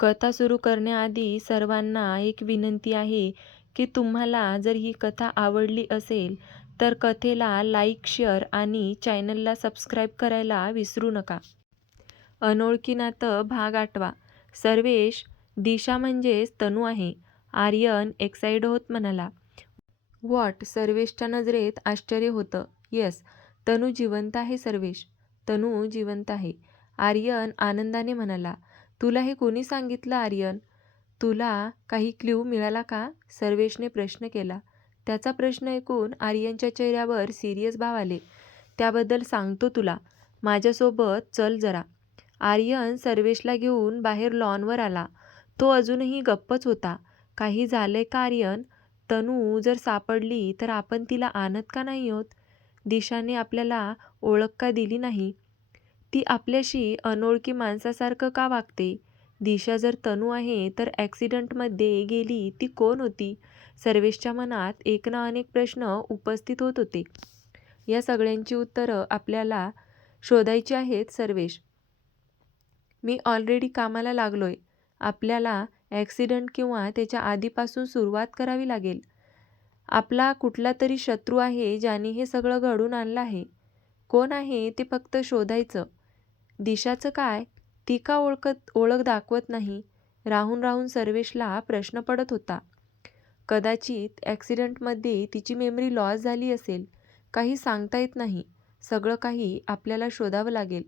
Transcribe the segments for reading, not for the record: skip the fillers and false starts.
कथा सुरू करण्याआधी सर्वांना एक विनंती आहे की तुम्हाला जर ही कथा आवडली असेल तर कथेला लाईक, शेअर आणि चॅनलला सबस्क्राईब करायला विसरू नका. अनोळखी नातं भाग 8. सर्वेश, दिशा म्हणजेच तनू आहे. आर्यन एक्साइड होत म्हणाला. व्हॉट? सर्वेशच्या नजरेत आश्चर्य होतं. येस, तनू जिवंत आहे सर्वेश. तनू जिवंत आहे. आर्यन आनंदाने म्हणाला. तुला हे कोणी सांगितलं आर्यन? तुला काही क्ल्यू मिळाला का? सर्वेशने प्रश्न केला. त्याचा प्रश्न ऐकून आर्यनच्या चेहऱ्यावर सिरियस भाव आले. त्याबद्दल सांगतो तुला. माझ्यासोबत चल जरा. आर्यन सर्वेशला घेऊन बाहेर लॉनवर आला. तो अजूनही गप्पच होता. काही झालंय का आर्यन? तनू जर सापडली तर आपण तिला आणत का नाही आहोत? दिशाने आपल्याला ओळख का दिली नाही? ती आपल्याशी अनोळखी माणसासारखं का वागते? दिशा जर तनू आहे तर ॲक्सिडंटमध्ये गेली ती कोण होती? सर्वेशच्या मनात एक ना अनेक प्रश्न उपस्थित होत होते. या सगळ्यांची उत्तरं आपल्याला शोधायची आहेत सर्वेश. मी ऑलरेडी कामाला लागलोय. आपल्याला ॲक्सिडंट किंवा त्याच्या आधीपासून सुरुवात करावी लागेल. आपला कुठला तरी शत्रू आहे ज्याने हे सगळं घडून आणलं आहे. कोण आहे ते फक्त शोधायचं. दिशाचं काय? ती का ओळख दाखवत नाही? राहून राहून सर्वेशला प्रश्न पडत होता. कदाचित ॲक्सिडंटमध्ये तिची मेमरी लॉस झाली असेल. काही सांगता येत नाही. सगळं काही आपल्याला शोधावं लागेल.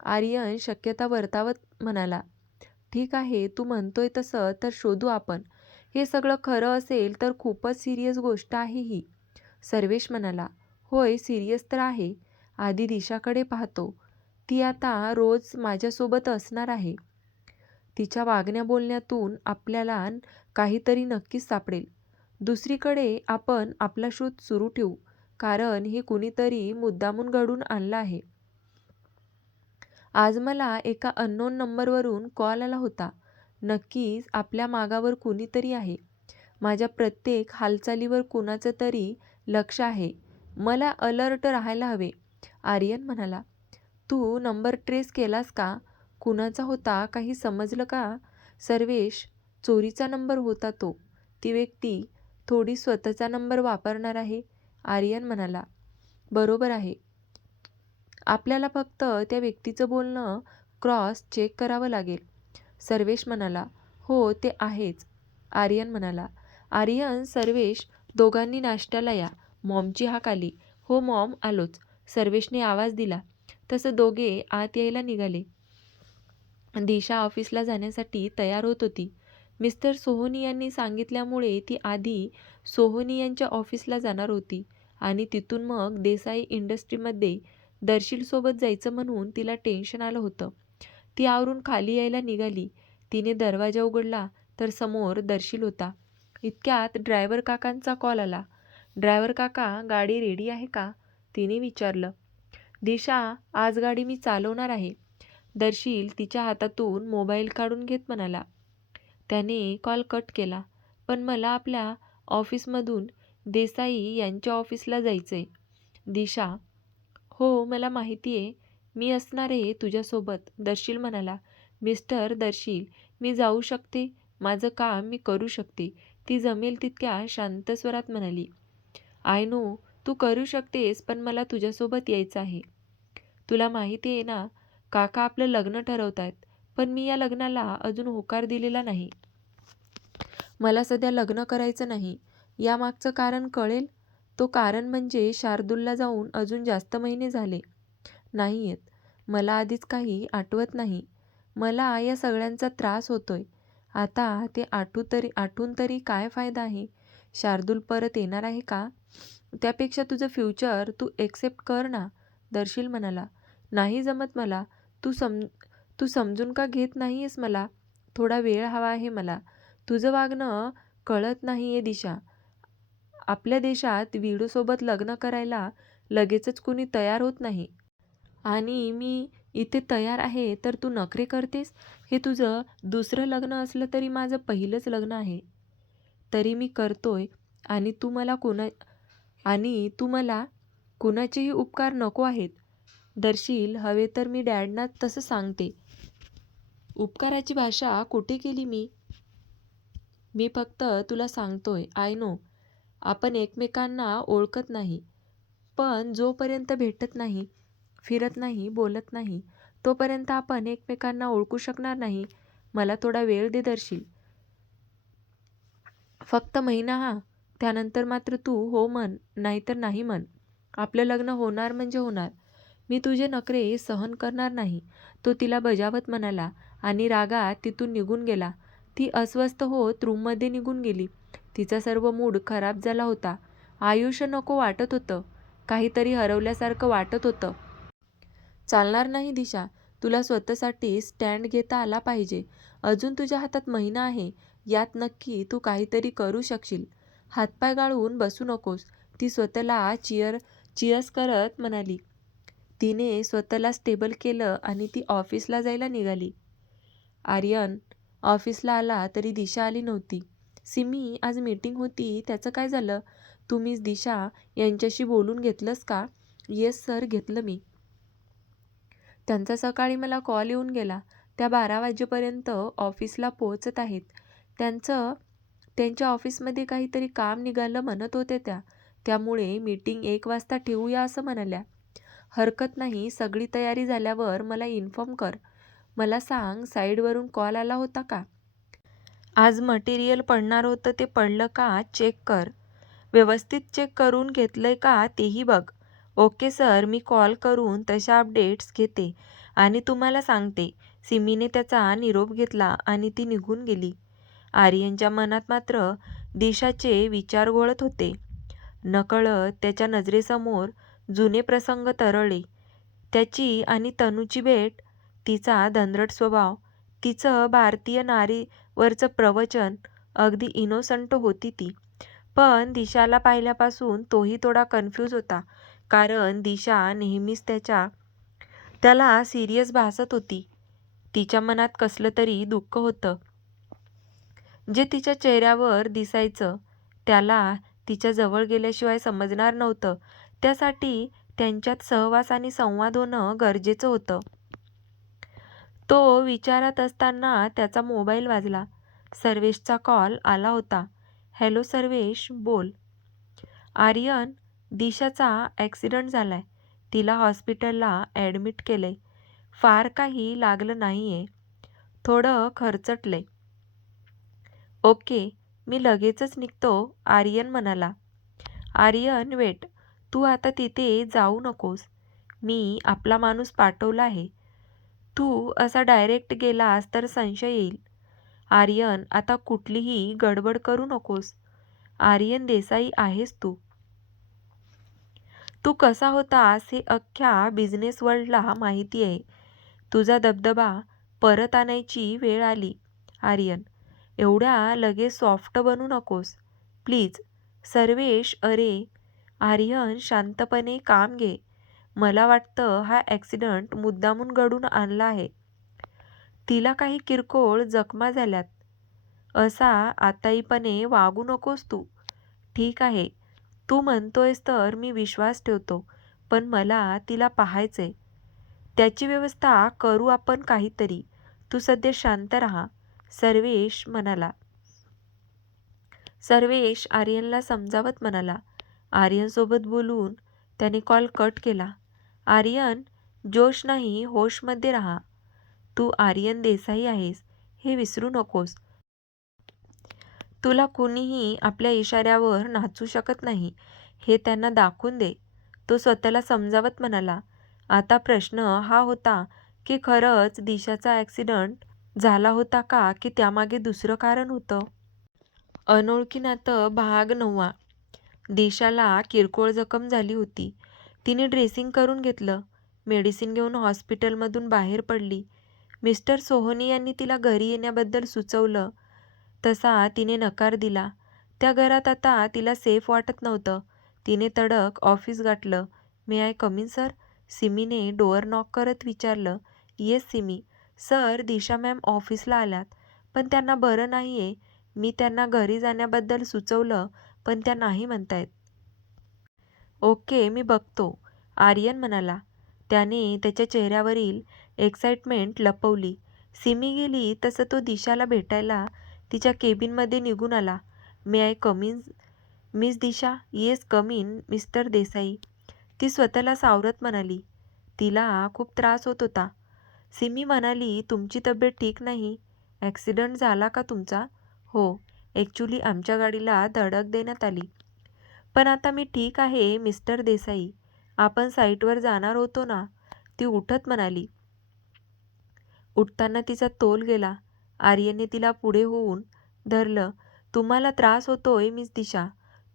आर्यन शक्यता वर्तवत म्हणाला. ठीक आहे, तू म्हणतोय तसं तर शोधू आपण. हे सगळं खरं असेल तर खूपच सिरियस गोष्ट आहे ही. सर्वेश म्हणाला. होय, सिरियस तर आहे. आधी दिशाकडे पाहतो. ती आता रोज माझ्यासोबत असणार आहे. तिच्या वागण्या बोलण्यातून आपल्याला काहीतरी नक्कीच सापडेल. दुसरीकडे आपण आपला शोध सुरू ठेवू, कारण हे कुणीतरी मुद्दामून घडून आणलं आहे. आज मला एका अननोन नंबरवरून कॉल आला होता. नक्कीच आपल्या मागावर कुणीतरी आहे. माझ्या प्रत्येक हालचालीवर कुणाचं तरी लक्ष आहे. मला अलर्ट राहायला हवे. आर्यन म्हणाला. तू नंबर ट्रेस केलास का? कुणाचा होता काही समजलं का? सर्वेश, चोरीचा नंबर होता तो. ती व्यक्ती थोडी स्वतःचा नंबर वापरणार आहे. आर्यन म्हणाला. बरोबर आहे. आपल्याला फक्त त्या व्यक्तीचं बोलणं क्रॉस चेक करावं लागेल. सर्वेश म्हणाला. हो, ते आहेच. आर्यन म्हणाला. आर्यन, सर्वेश, दोघांनी नाश्त्याला या. मॉमची हाक आली. हो मॉम, आलोच. सर्वेशने आवाज दिला. तसं दोघे आत यायला निघाले. दिशा ऑफिसला जाण्यासाठी तयार होत होती. मिस्टर सोहोनी यांनी सांगितल्यामुळे ती आधी सोहोनी यांच्या ऑफिसला जाणार होती आणि तिथून मग देसाई इंडस्ट्रीमध्ये दर्शीलसोबत जायचं म्हणून तिला टेन्शन आलं होतं. ती आवरून खाली यायला निघाली. तिने दरवाजा उघडला तर समोर दर्शील होता. इतक्यात ड्रायव्हर काकांचा कॉल आला. ड्रायव्हर काका, गाडी रेडी आहे का? तिने विचारलं. दिशा, आज गाडी मी चालवणार आहे. दर्शील तिच्या हातातून मोबाईल काढून घेत म्हणाला. त्याने कॉल कट केला. पण मला आपल्या ऑफिसमधून देसाई यांच्या ऑफिसला जायचंय. दिशा. हो, मला माहिती आहे. मी असणार आहे तुझ्यासोबत, दर्शील म्हणाला. मिस्टर दर्शील, मी जाऊ शकते. माझं काम मी करू शकते, ती जमेल तितक्या शांत स्वरात म्हणाली. आय नो, तू करू शकतेस, पण मला तुझ्यासोबत यायचं आहे. तुला माहिती आहे ना, काका आपलं लग्न ठरवतायत, पण मी या लग्नाला अजून होकार दिलेला नाही. मला सध्या लग्न करायचं नाही. यामागचं कारण कळेल? तो कारण म्हणजे शार्दूलला जाऊन अजून जास्त महिने झाले नाही आहेत. मला आधीच काही आठवत नाही. मला या सगळ्यांचा त्रास होतोय. आता ते आठवून तरी काय फायदा आहे? शार्दूल परत येणार आहे का? त्यापेक्षा तुझं फ्युचर तू एक्सेप्ट कर ना, दर्शील म्हणाला. नाही जमत मला. तू समजून का घेत नाही आहेस मला? थोडा वेळ हवा आहे मला. तुझं वागणं कळत नाही आहे दिशा. आपल्या देशात विडोसोबत लग्न करायला लगेचच कुणी तयार होत नाही. आणि मी इथे तयार आहे तर तू नखरे करतेस? हे तुझं दुसरं लग्न असलं तरी माझं पहिलंच लग्न आहे. तरी मी करतोय आणि तू मला कुणाचेही उपकार नको आहेत. दर्शील, हवे तर मी डॅडना तसं सांगते. उपकाराची भाषा कुठे केली मी? मी फक्त तुला सांगतोय, आय नो आपण एकमेकांना ओळखत नाही. पण जोपर्यंत भेटत नाही, फिरत नाही, बोलत नाही, तोपर्यंत आपण एकमेकांना ओळखू शकणार नाही. मला थोडा वेळ दे दर्शील. फक्त महिना हा. त्यानंतर मात्र तू हो म्हण, नाहीतर नाही म्हण. आपलं लग्न होणार म्हणजे होणार. मी तुझे नखरे सहन करणार नाही. तो तिला बजावत म्हणाला आणि रागात तिथून निघून गेला. ती अस्वस्थ होत रूममध्ये निघून गेली. तिचा सर्व मूड खराब झाला होता. आयुष्य नको वाटत होतं. काहीतरी हरवल्यासारखं वाटत होतं. चालणार नाही दिशा. तुला स्वतःसाठी स्टँड घेता आला पाहिजे. अजून तुझ्या हातात महिना आहे. यात नक्की तू काहीतरी करू शकशील. हातपाय गाळून बसू नकोस. ती स्वतःला चिअर्स करत म्हणाली. तिने स्वतःला स्टेबल केलं आणि ती ऑफिसला जायला निघाली. आर्यन ऑफिसला आला तरी दिशा आली नव्हती. सिमी, आज मीटिंग होती, त्याचं काय झालं? तुम्ही दिशा यांच्याशी बोलून घेतलंस का? येस सर, घेतलं मी. त्यांचा सकाळी मला कॉल येऊन गेला. त्या 12 वाजेपर्यंत ऑफिसला पोहोचत आहेत. त्यांच्या ऑफिसमध्ये काहीतरी काम निघालं म्हणत होते त्या. त्यामुळे मीटिंग 1 वाजता ठेवूया असं म्हणाल्या. हरकत नाही, सगळी तयारी झाल्यावर मला इन्फॉर्म कर. मला सांग, साईडवरून कॉल आला होता का? आज मटेरियल पडणार होतं, ते पडलं का चेक कर. व्यवस्थित चेक करून घेतलंय का तेही बघ. ओके सर, मी कॉल करून तशा अपडेट्स घेते आणि तुम्हाला सांगते. सिमीने त्याचा निरोप घेतला आणि ती निघून गेली. आर्यनच्या मनात मात्र दिशाचे विचार घोळत होते. नकळत त्याच्या नजरेसमोर जुने प्रसंग तरळले. त्याची आणि तनूची भेट, तिचा दंडरट स्वभाव, तिचं भारतीय नारीवरचं प्रवचन. अगदी इनोसंट होती ती. पण दिशाला पाहिल्यापासून तोही थोडा कन्फ्यूज होता. कारण दिशा नेहमीच त्याला सिरियस भासत होती. तिच्या मनात कसलं तरी दुःख होतं, जे तिच्या चेहऱ्यावर दिसायचं. त्याला तिच्या जवळ गेल्याशिवाय समजणार नव्हतं. त्यासाठी त्यांच्यात सहवास आणि संवाद होणं गरजेचं होतं. तो विचारात असताना त्याचा मोबाईल वाजला. सर्वेशचा कॉल आला होता. हॅलो सर्वेश, बोल. आर्यन, दिशाचा ॲक्सिडंट झालाय. तिला हॉस्पिटलला ॲडमिट केलंय. फार काही लागलं नाहीये. थोडं खरचटलंय. ओके, मी लगेचच निघतो, आर्यन म्हणाला. आर्यन, वेट. तू आता तिथे जाऊ नकोस. मी आपला माणूस पाठवला आहे. तू असा डायरेक्ट गेलास तर संशय येईल. आर्यन, आता कुठलीही गडबड करू नकोस. आर्यन देसाई आहेस तू. तू कसा होतास हे अख्ख्या बिझनेस वर्ल्डला माहिती आहे. तुझा दबदबा परत आणायची वेळ आली. आर्यन, एवढ्या लगेच सॉफ्ट बनू नकोस प्लीज. सर्वेश, अरे. आर्यन, शांतपणे काम घे. मला वाटतं हा ॲक्सिडंट मुद्दामून घडून आणला आहे. तिला काही किरकोळ जखमा झाल्यात. असा आताईपणे वागू नकोस तू. ठीक आहे, तू म्हणतोयस तर मी विश्वास ठेवतो. पण मला तिला पाहायचंय. त्याची व्यवस्था करू आपण काहीतरी. तू सध्या शांत राहा, सर्वेश म्हणाला. सर्वेश आर्यनला समजावत म्हणाला. आर्यनसोबत बोलून त्याने कॉल कट केला. आर्यन, जोश नाही, होशमध्ये राहा. तू आर्यन देसाई आहेस हे विसरू नकोस. तुला कुणीही आपल्या इशाऱ्यावर नाचू शकत नाही हे त्यांना दाखवून दे, तो स्वतःला समजावत म्हणाला. आता प्रश्न हा होता की खरंच दिशाचा ॲक्सिडंट झाला होता का, की त्यामागे दुसरं कारण होतं? अनोळखी नातं भाग 9. दिशाला किरकोळ जखम झाली होती. तिने ड्रेसिंग करून घेतलं. मेडिसिन घेऊन हॉस्पिटलमधून बाहेर पडली. मिस्टर सोहोनी यांनी तिला घरी येण्याबद्दल सुचवलं. तसा तिने नकार दिला. त्या घरात आता तिला सेफ वाटत नव्हतं. तिने तडक ऑफिस गाठलं. May I come in sir? सिमीने डोअर नॉक करत विचारलं. Yes Simi. Sir, Disha ma'am ऑफिसला आल्यात, पण त्यांना बरं नाहीये. मी त्यांना घरी जाण्याबद्दल सुचवलं, पण त्या नाही म्हणतायत. ओके, मी बघतो, आर्यन म्हणाला. त्याने त्याच्या चेहऱ्यावरील एक्साइटमेंट लपवली. सिमी गेली तसं तो दिशाला भेटायला तिच्या केबिनमध्ये निघून आला. May I come in miss Disha? Yes come in mister Desai, ती स्वतःला सावरत म्हणाली. तिला खूप त्रास होत होता. सिमी म्हणाली, तुमची तब्येत ठीक नाही? ॲक्सिडंट झाला का तुमचा? हो, ॲक्च्युली आमच्या गाडीला धडक देण्यात आली. पण आता मी ठीक आहे मिस्टर देसाई, आपण साईटवर जाणार होतो ना? ती उठत म्हणाली. उठताना तिचा तोल गेला. आर्यनने तिला पुढे होऊन धरलं. तुम्हाला त्रास होतोय मिस दिशा,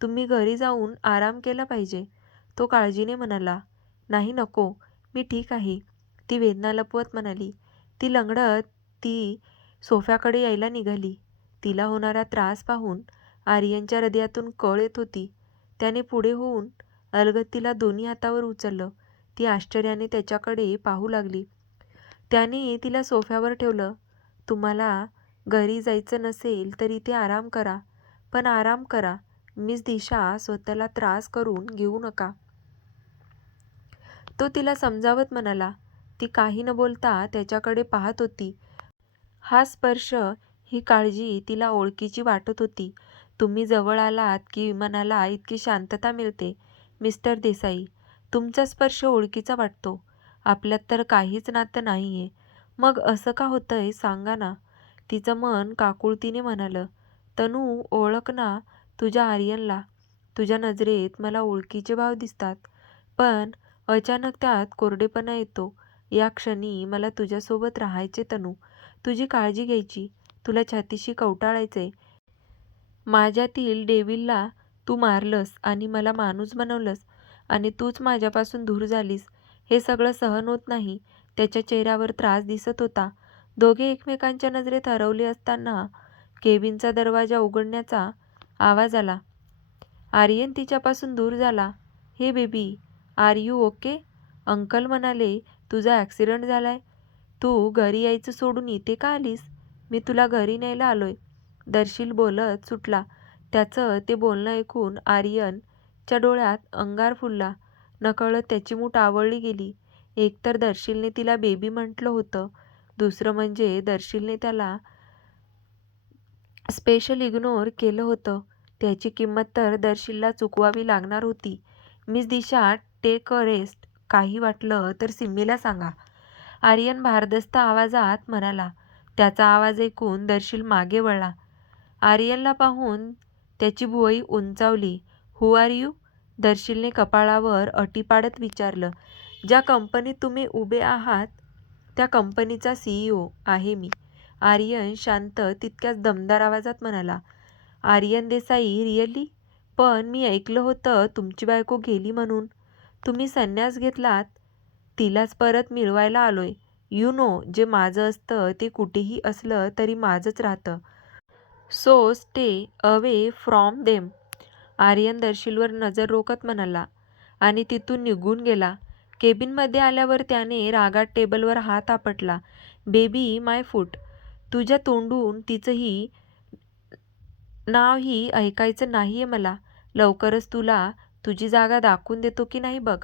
तुम्ही घरी जाऊन आराम केला पाहिजे, तो काळजीने म्हणाला. नाही नको, मी ठीक आहे, ती वेदना लपवत म्हणाली. ती लंगडत ती सोफ्याकडे यायला निघाली. तिला होणारा त्रास पाहून आर्यनच्या हृदयातून कळ येत होती. त्याने पुढे होऊन अलगद तिला दोन्ही हातावर उचललं. ती आश्चर्याने त्याच्याकडे पाहू लागली. त्याने तिला सोफ्यावर ठेवलं. तुम्हाला घरी जायचं नसेल तर इथे आराम करा, पण आराम करा मिस दिशा, स्वतःला त्रास करून घेऊ नका, तो तिला समजावत म्हणाला. ती काही न बोलता त्याच्याकडे पाहत होती. हा स्पर्श, ही काळजी तिला ओळखीची वाटत होती. तुम्ही जवळ आलात की मनाला इतकी शांतता मिळते मिस्टर देसाई, तुमचा स्पर्श ओळखीचा वाटतो. आपल्यात तर काहीच नातं नाहीये, मग असं का होतंय सांगा ना? तिचं मन काकुळतीने म्हणालं. तनू, ओळख ना तुझ्या आर्यनला, तुझ्या नजरेत मला ओळखीचे भाव दिसतात, पण अचानक त्यात कोरडेपणा येतो. या क्षणी मला तुझ्यासोबत राहायचे तनू, तुझी काळजी घ्यायची, तुला छातीशी कवटाळायचंय. माझ्यातील डेव्हिलला तू मारलंस आणि मला माणूस बनवलंस आणि तूच माझ्यापासून दूर झालीस. हे सगळं सहन होत नाही. त्याच्या चेहऱ्यावर त्रास दिसत होता. दोघे एकमेकांच्या नजरेत हरवले असताना केबिनचा दरवाजा उघडण्याचा आवाज आला. आर्यन तिच्यापासून दूर झाला. Hey baby, are you okay? Uncle म्हणाले, तुझा ॲक्सिडंट झालाय, तू घरी यायचं सोडून इथे का आलीस? मी तुला घरी न्यायला आलोय, दर्शील बोलत सुटला. त्याचं ते बोलणं ऐकून आर्यनच्या डोळ्यात अंगार फुलला. नकळत त्याची मूठ आवळली गेली. एकतर दर्शीलने तिला बेबी म्हटलं होतं, दुसरं म्हणजे दर्शीलने त्याला स्पेशल इग्नोर केलं होतं. त्याची किंमत तर दर्शीलला चुकवावी लागणार होती. Miss Disha, take a rest, काही वाटलं तर सिम्मीला सांगा, आर्यन भारदस्त आवाजात म्हणाला. त्याचा आवाज ऐकून दर्शील मागे वळला. आर्यनला पाहून त्याची भुवई उंचावली. Who are you? दर्शीलने कपाळावर अटी पाडत विचारलं. ज्या कंपनीत तुम्ही उभे आहात त्या कंपनीचा CEO आहे मी, आर्यन शांत तितक्याच दमदार आवाजात म्हणाला. आर्यन देसाई, रिअली? पण मी ऐकलं होतं तुमची बायको गेली म्हणून, तुम्ही संन्यास घेतलात. तिलाच परत मिळवायला आलोय. यू नो, जे माझं असतं ते कुठेही असलं तरी माझंच राहतं. So stay away from them, Aryan दर्शीलवर नजर रोखत म्हणाला आणि तिथून निघून गेला. केबिनमध्ये आल्यावर त्याने रागात टेबलवर हात आपटला. बेबी माय फूट, तुझ्या तोंडून तिचंही नावही ऐकायचं नाहीये मला. लवकरच तुला तुझी जागा दाखवून देतो की नाही बघ,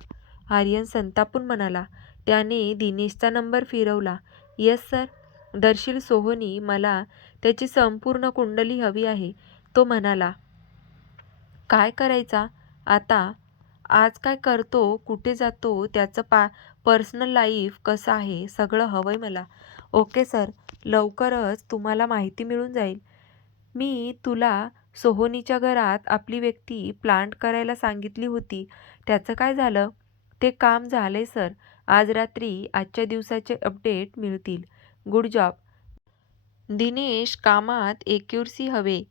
आर्यन संतापून म्हणाला. त्याने दिनेशचा नंबर फिरवला. Yes sir. दर्शील सोहोनी, मला त्याची संपूर्ण कुंडली हवी आहे, तो म्हणाला. काय करायचा आता? आज काय करतो, कुठे जातो, त्याचं पर्सनल लाईफ कसं आहे, सगळं हवंय मला. ओके सर, लवकरच तुम्हाला माहिती मिळून जाईल. मी तुला सोहोनीच्या घरात आपली व्यक्ती प्लांट करायला सांगितली होती, त्याचं काय झालं? ते काम झालंय सर. आज रात्री आजच्या दिवसाचे अपडेट मिळतील. Good job. दिनेश, कामात एक्युरसी हवे,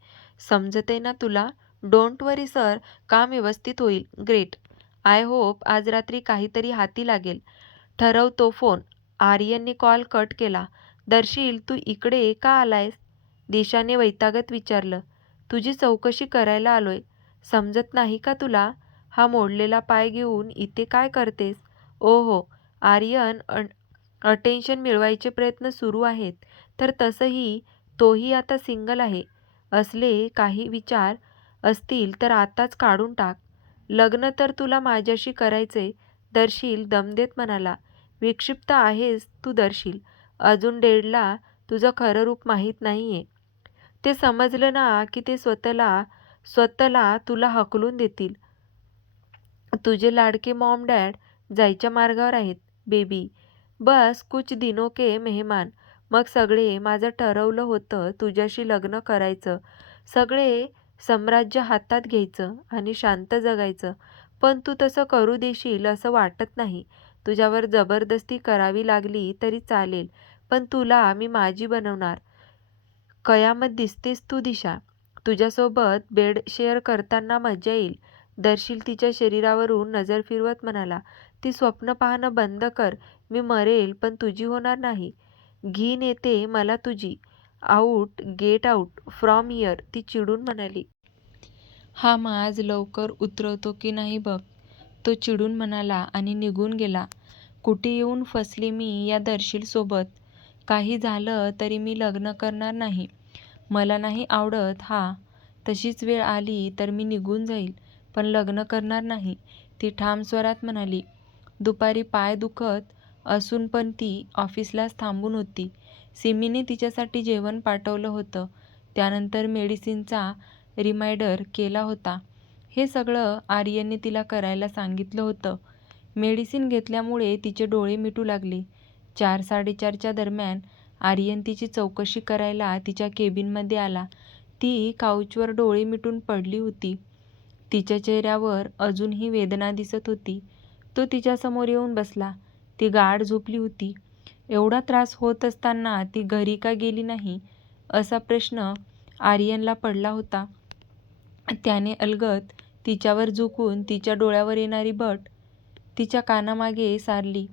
समजतंय ना तुला? डोंट वरी सर, काम व्यवस्थित होईल. ग्रेट. आय होप आज रात्री काहीतरी हाती लागेल. ठरवतो फोन. आर्यनने कॉल कट केला. दर्शील, तू इकडे का आलायस? दिशाने वैतागत विचारलं. तुझी चौकशी करायला आलोय, समजत नाही का तुला? हा मोडलेला पाय घेऊन इथे काय करतेस? ओहो आर्यन, अटेन्शन मिळवायचे प्रयत्न सुरू आहेत, तर तसंही तोही आता सिंगल आहे. असले काही विचार असतील तर आताच काढून टाक. लग्न तर तुला माझ्याशी करायचंय, दर्शील दम देत म्हणाला. विक्षिप्त आहेस तू दर्शील, अजून डेडला तुझं खरं रूप माहीत नाहीये. ते समजलं ना की ते स्वतःला तुला हकलून देतील. तुझे लाडके मॉम डॅड जायच्या मार्गावर आहेत. बेबी, बस कुछ दिनों के मेहमान. मग सगळे माझं ठरवलं होतं तुझ्याशी लग्न करायचं. सगळे साम्राज्य हातात घ्यायचं आणि शांत जगायचं. पण तू तसं करू देशील असं वाटत नाही. तुझ्यावर जबरदस्ती करावी लागली तरी चालेल, पण तुला मी माझी बनवणार. कयामत दिसतेस तू दिशा. तुझ्यासोबत बेड शेअर करताना मजा येईल. दर्शील तिच्या शरीरावरून नजर फिरवत म्हणाला. ती स्वप्न पाहणं बंद कर. मी मरेल पण तुझी होणार नाही. घीन येते मला तुझी. Out, get out from here, ती चिडून म्हणाली. हा माज लवकर उतरवतो की नाही बघ, तो चिडून म्हणाला आणि निघून गेला. कुठे येऊन फसले मी या दर्शीलसोबत. काही झालं तरी मी लग्न करणार नाही. मला नाही आवडत हा. तशीच वेळ आली तर मी निघून जाईल, पण लग्न करणार नाही, ती ठाम स्वरात म्हणाली. दुपारी पाय दुखत असून पण ती ऑफिसलाच थांबून होती. सिमीने तिच्यासाठी जेवण पाठवलं होतं. त्यानंतर मेडिसिनचा रिमाइंडर केला होता. हे सगळं आर्यनने तिला करायला सांगितलं होतं. मेडिसिन घेतल्यामुळे तिचे डोळे मिटू लागले. 4-4:30च्या दरम्यान आर्यन तिची चौकशी करायला तिच्या केबिनमध्ये आला. ती काउचवर डोळे मिटून पडली होती. तिच्या चेहऱ्यावर अजूनही वेदना दिसत होती. तो तिच्यासमोर येऊन बसला. ती गाढ झोपली होती. एवढा त्रास होत असताना ती घरी का गेली नाही, असा प्रश्न आर्यनला पडला होता. त्याने अलगद तिच्यावर झुकून तिच्या डोळ्यावर येणारी बट तिच्या कानामागे सारली.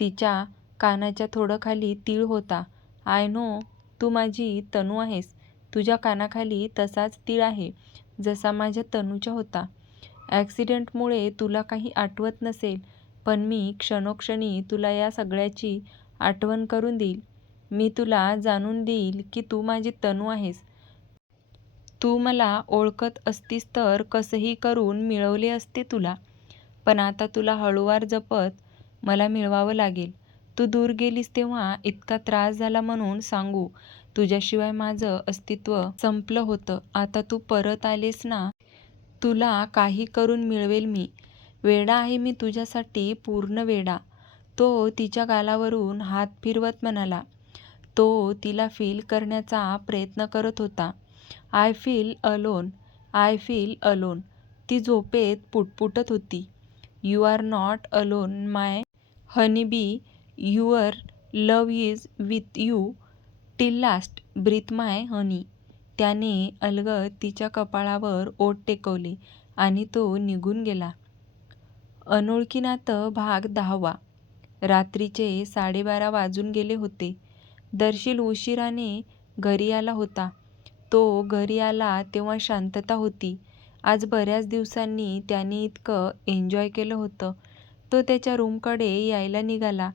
तिच्या कानाच्या थोडं खाली तीळ होता. आय नो, तू माझी तनू आहेस. तुझ्या कानाखाली तसाच तीळ आहे, जसा माझ्या तनूच्या होता. ॲक्सिडेंटमुळे तुला काही आठवत नसेल, पण मी क्षणोक्षणी तुला या सगळ्याची आठवण करून देईल. मी तुला जाणून देईल की तू माझी तनू आहेस. तू मला ओळखत असतीस तर कसंही करून मिळवले असते तुला. पण आता तुला हळूवार जपत मला मिळवावं लागेल. तू दूर गेलीस तेव्हा इतका त्रास झाला म्हणून सांगू. तुझ्याशिवाय माझं अस्तित्व संपलं होतं. आता तू परत आलेस ना, तुला काही करून मिळवेल मी. वेडा आहे मी तुझ्यासाठी, पूर्ण वेडा. तो तिच्या गालावरून हात फिरवत म्हणाला. तो तिला फील करण्याचा प्रयत्न करत होता. I feel alone, I feel alone, ती झोपेत पुटपुटत होती. You are not alone my honeybee. Your love is with you till last breath my honey. त्याने अलगद तिच्या कपाळावर ओठ टेकवले आणि तो निघून गेला. अनोळखी नातं भाग 10. रात्रीचे 12:30 वाजून गेले होते. दर्शील उशिराने घरी आला होता. तो घरी आला तेव्हा शांतता होती. आज बऱ्याच दिवसांनी त्याने इतकं एन्जॉय केलं होतं. तो त्याच्या रूमकडे यायला निघाला.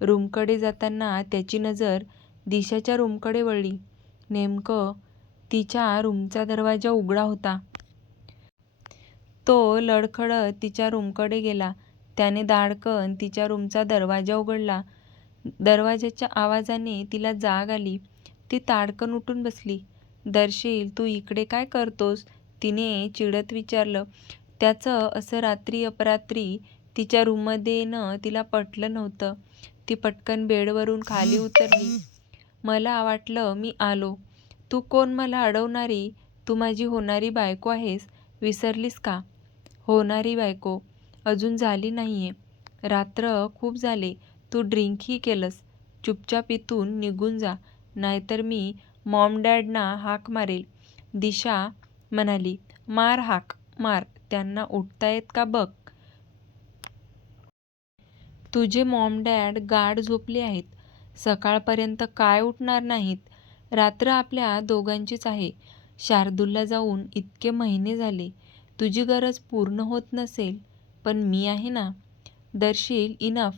रूमकडे जाताना त्याची नजर दिशाच्या रूमकडे वळली. नेमकं तिच्या रूमचा दरवाजा उघडा होता. तो लडखडत तिच्या रूमकडे गेला. त्याने धाडकन तिच्या रूमचा दरवाजा उघडला. दरवाजाच्या आवाजाने तिला जाग आली. ती ताडकन उठून बसली. दर्शील, तू इकडे काय करतोस? तिने चिडत विचारलं. त्याचं असं रात्री अपरात्री तिच्या रूममध्ये येणं तिला पटलं नव्हतं. ती पटकन बेडवरून खाली उतरली. मला वाटलं मी आलो. तू कोण मला अडवणारी? तू माझी होणारी बायको आहेस, विसरलीस का? होणारी बायको अजून झाली नाहीये. रात्र खूप झाले. तू ड्रिंकही केलंस. चुपचाप इथून निघून जा, नाहीतर मी मॉम डॅडना हाक मारेल. दिशा म्हणाली. मार हाक, मार. त्यांना उठतायत का बघ. तुझे मॉम डॅड गाढ झोपले आहेत. सकाळपर्यंत काय उठणार नाहीत. रात्र आपल्या दोघांचीच आहे. शार्दूलला जाऊन इतके महिने झाले. तुझी गरज पूर्ण होत नसेल, पण मी आहे ना. दर्शील, इनफ.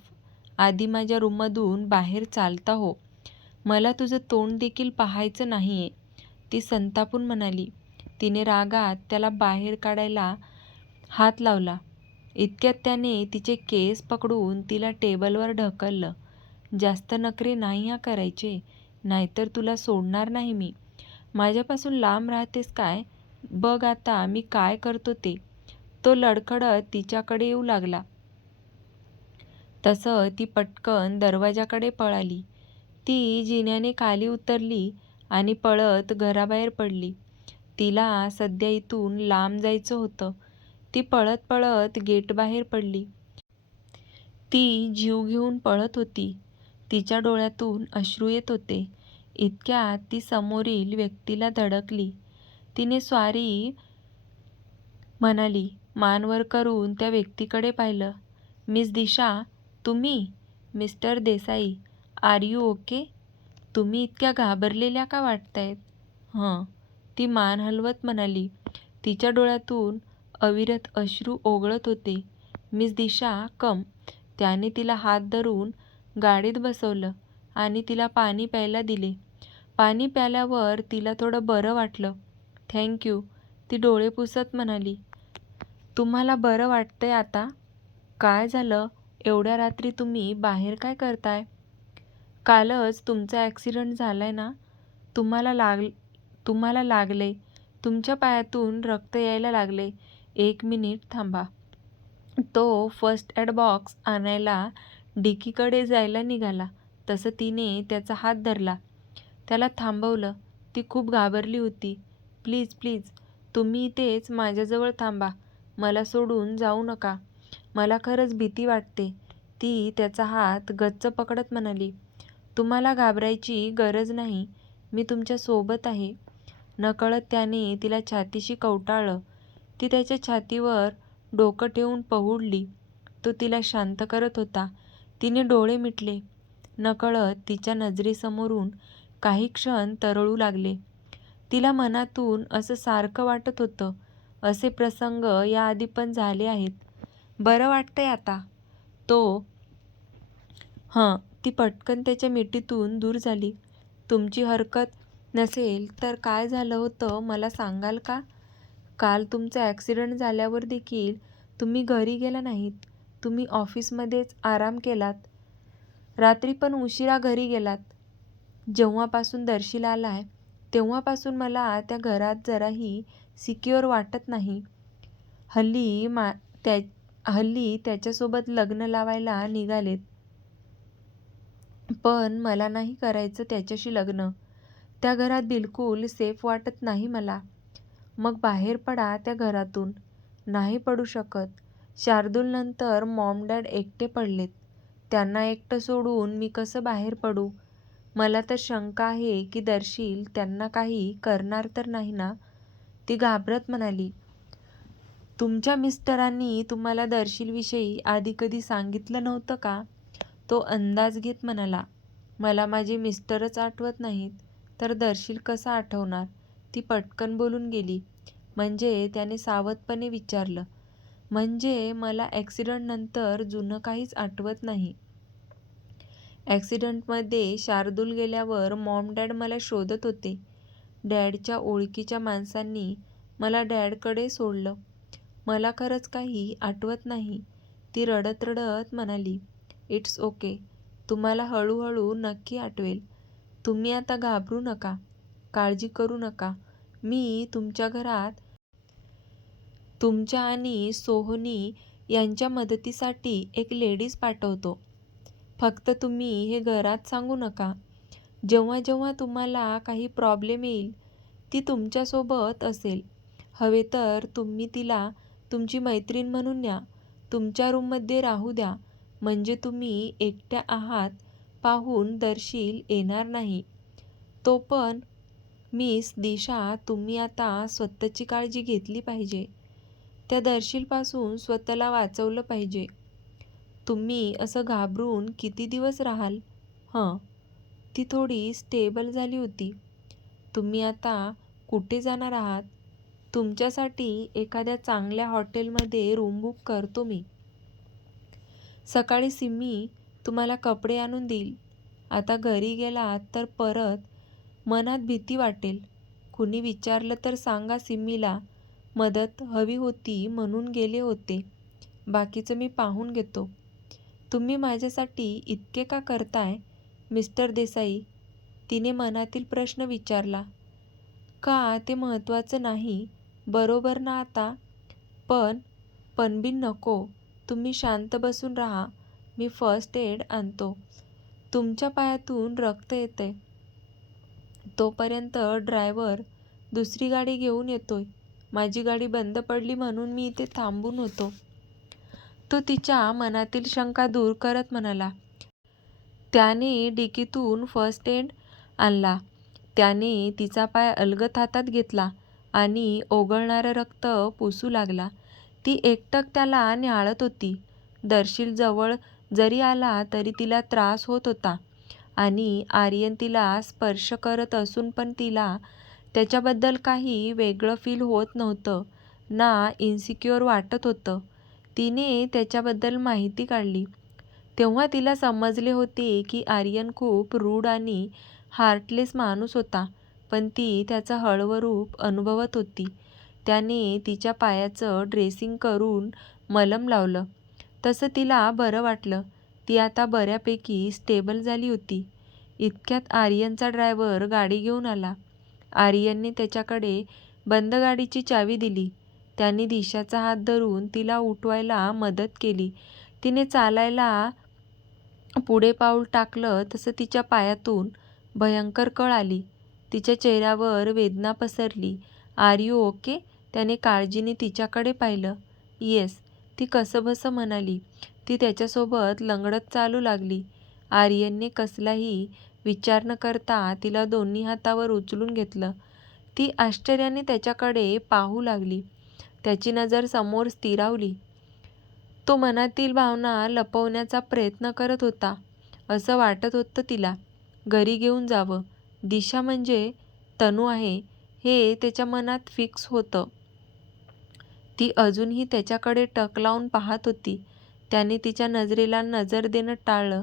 आधी माझ्या रूममधून बाहेर चालता हो. मला तुझं तोंड देखील पाहायचं नाहीये, ती संतापून म्हणाली. तिने रागात त्याला बाहेर काढायला हात लावला. इतक्यात त्याने तिचे केस पकडून तिला टेबलवर ढकललं. जास्त नखरे नाही हा करायचे, नाहीतर तुला सोडणार नाही मी. माझ्यापासून लांब राहतेस काय? बघ आता मी काय करतो ते. तो लडखडत तिच्याकडे येऊ लागला. तसं ती पटकन दरवाजाकडे पळाली. ती जिन्याने खाली उतरली आणि पळत घराबाहेर पडली. तिला सध्या इथून लांब जायचं होतं. ती पळत पळत गेटबाहेर पडली. ती जीव घेऊन पळत होती. तिच्या डोळ्यातून अश्रू येत होते. इतक्यात ती समोरील व्यक्तीला धडकली. तिने सॉरी म्हणाली. मान वर करून त्या व्यक्तीकडे पाहिलं. मिस दिशा, तुम्ही? Mister Desai, are you okay? तुम्ही इतक्या घाबरलेल्या का वाटतायत? हं, ती मान हलवत म्हणाली. तिच्या डोळ्यातून अविरत अश्रू ओघळत होते. मिस दिशा कम. त्याने तिला हात धरून गाडीत बसवलं आणि तिला पाणी प्यायला दिले. पाणी प्यायल्यावर तिला थोडं बरं वाटलं. थँक्यू, ती डोळे पुसत म्हणाली. तुम्हाला बरं वाटतंय आता? काय झालं? एवढ्या रात्री तुम्ही बाहेर काय करताय? कालच तुमचा ॲक्सिडेंट झालाय ना? तुम्हाला लागलंय. तुमच्या पायातून रक्त यायला लागले. 1 मिनिट थांबा. तो फर्स्ट एड बॉक्स आणायला डिकीकडे जायला निघाला. तसं तिने त्याचा हात धरला. त्याला थांबवलं. ती खूप घाबरली होती. प्लीज प्लीज, तुम्ही इथेच माझ्याजवळ थांबा. मला सोडून जाऊ नका. मला खरंच भीती वाटते. ती त्याचा हात गच्च पकडत म्हणाली. तुम्हाला घाबरायची गरज नाही. मी तुमच्या सोबत आहे. नकळत त्याने तिला छातीशी कवटाळलं. ती त्याच्या छातीवर डोकं ठेवून पहुडली. तो तिला शांत करत होता. तिने डोळे मिटले. नकळत तिच्या नजरेसमोरून काही क्षण तरळू लागले. तिला मनातून असं सारखं वाटत होतं, असे प्रसंग याआधी पण झाले आहेत. बरं वाटतंय आता? तो हं. ती पटकन त्याच्या मिठीतून दूर झाली. तुमची हरकत नसेल तर काय झालं होतं मला सांगाल का? काल तुमचा ॲक्सिडेंट झाल्यावर देखील तुम्ही घरी गेला नाहीत. तुम्ही ऑफिसमध्येच आराम केलात. रात्री पण उशिरा घरी गेलात. जेव्हापासून दर्शील आलाय तेव्हापासून मला त्या घरात जराही सिक्युअर वाटत नाही. हल्ली त्याच्यासोबत लग्न लावायला निघालेत. पण मला नाही करायचं त्याच्याशी लग्न. त्या घरात बिलकुल सेफ वाटत नाही मला. मग बाहेर पडा त्या घरातून. नाही पडू शकत. शार्दूलनंतर मॉम डॅड एकटे पडलेत. त्यांना एकटं सोडून मी कसं बाहेर पडू? मला तर शंका आहे की दर्शील त्यांना काही करणार तर नाही ना? ती घाबरत म्हणाली. तुमच्या मिस्टरांनी तुम्हाला दर्शीलविषयी आधी कधी सांगितलं नव्हतं का? तो अंदाज घेत म्हणाला. मला माझे मिस्टरच आठवत नाहीत तर दर्शील कसा आठवणार? ती पटकन बोलून गेली. म्हणजे त्याने सावधपणे विचारलं. म्हणजे मला ॲक्सिडेंटनंतर जुनं काहीच आठवत नाही. ॲक्सिडेंटमध्ये शार्दूल गेल्यावर मॉम डॅड मला शोधत होते. डॅडच्या ओळखीच्या माणसांनी मला डॅडकडे सोडलं. मला खरंच काही आठवत नाही. ती रडत रडत म्हणाली. It's okay. तुम्हाला हळूहळू नक्की आठवेल. तुम्ही आता घाबरू नका. काळजी करू नका. मी तुमच्या घरात तुमच्या आणि सोहोनी यांच्या मदतीसाठी एक लेडीज पाठवतो. फक्त तुम्ही हे घरात सांगू नका. जेव्हा जेव्हा तुम्हाला काही प्रॉब्लेम येईल ती तुमच्यासोबत असेल. हवे तर तुम्ही तिला तुमची मैत्रीण म्हणून न्या. तुमच्या रूममध्ये राहू द्या. म्हणजे तुम्ही एकट्या आहात पाहून दर्शील येणार नाही. तो पण मिस दिशा, तुम्ही आता स्वतःची काळजी घेतली पाहिजे. त्या दर्शीलपासून स्वतःला वाचवलं पाहिजे. तुम्ही असं घाबरून किती दिवस राहाल? हं. ती थोडी स्टेबल झाली होती. तुम्ही आता कुठे जाणार आहात? तुमच्यासाठी एखाद्या चांगल्या हॉटेलमध्ये रूम बुक करतो मी. सकाळी सिमी तुम्हाला कपडे आणून देईल. आता घरी गेलात तर परत मनात भीती वाटेल. कुणी विचारलं तर सांगा सिमीला मदत हवी होती म्हणून गेले होते. बाकीचं मी पाहून घेतो. तुम्ही माझ्यासाठी इतके का करताय मिस्टर देसाई? तिने मनातील प्रश्न विचारला. का ते महत्त्वाचं नाही, बरोबर ना आता? पण पणबीन नको. तुम्ही शांत बसून राहा. मी फर्स्ट एड आणतो. तुमच्या पायातून रक्त येतंय. तोपर्यंत ड्रायव्हर दुसरी गाडी घेऊन येतोय. माझी गाडी बंद पडली म्हणून मी इथे थांबून होतो. तो तिच्या मनातील शंका दूर करत म्हणाला. त्याने डिकीतून फर्स्ट एड आणला. त्याने तिचा पाय अलगद हातात घेतला आणि ओघळणारं रक्त पुसू लागला. ती एकटक त्याला न्याहाळत होती. दर्शील जवळ जरी आला तरी तिला त्रास होत होता आणि आर्यन तिला स्पर्श करत असून पण तिला त्याच्याबद्दल काही वेगळं फील होत नव्हतं ना इन्सिक्युअर वाटत होतं. तिने त्याच्याबद्दल माहिती काढली तेव्हा तिला समजले होते की आर्यन खूप रूढ आणि हार्टलेस माणूस होता, पण ती त्याचं हळवं रूप अनुभवत होती. त्याने तिच्या पायाचं ड्रेसिंग करून मलम लावलं. तसं तिला बरं वाटलं. ती आता बऱ्यापैकी स्टेबल झाली होती. इतक्यात आर्यनचा ड्रायव्हर गाडी घेऊन आला. आर्यनने त्याच्याकडे बंद गाडीची चावी दिली. त्याने दिशाचा हात धरून तिला उठवायला मदत केली. तिने चालायला पुढे पाऊल टाकलं तसं तिच्या पायातून भयंकर कळ आली. तिच्या चेहऱ्यावर वेदना पसरली. Are you okay? त्याने काळजीने तिच्याकडे पाहिलं. येस, ती कसंबसं म्हणाली. ती त्याच्यासोबत लंगडत चालू लागली. आर्यनने कसलाही विचार न करता तिला दोन्ही हातावर उचलून घेतलं. ती आश्चर्याने त्याच्याकडे पाहू लागली. त्याची नजर समोर स्थिरावली. तो मनातील भावना लपवण्याचा प्रयत्न करत होता. असं वाटत होतं तिला घरी घेऊन जावं. दिशा म्हणजे तनू आहे हे त्याच्या मनात फिक्स होतं. ती अजूनही त्याच्याकडे टक लावून पाहत होती. त्याने तिच्या नजरेला नजर देणं टाळलं.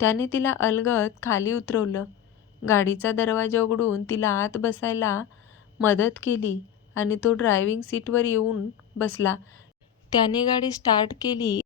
त्याने तिला अलगद खाली उतरवलं. गाडीचा दरवाजा उघडून तिला आत बसायला मदत केली आणि तो ड्रायव्हिंग सीटवर येऊन बसला. त्याने गाडी स्टार्ट केली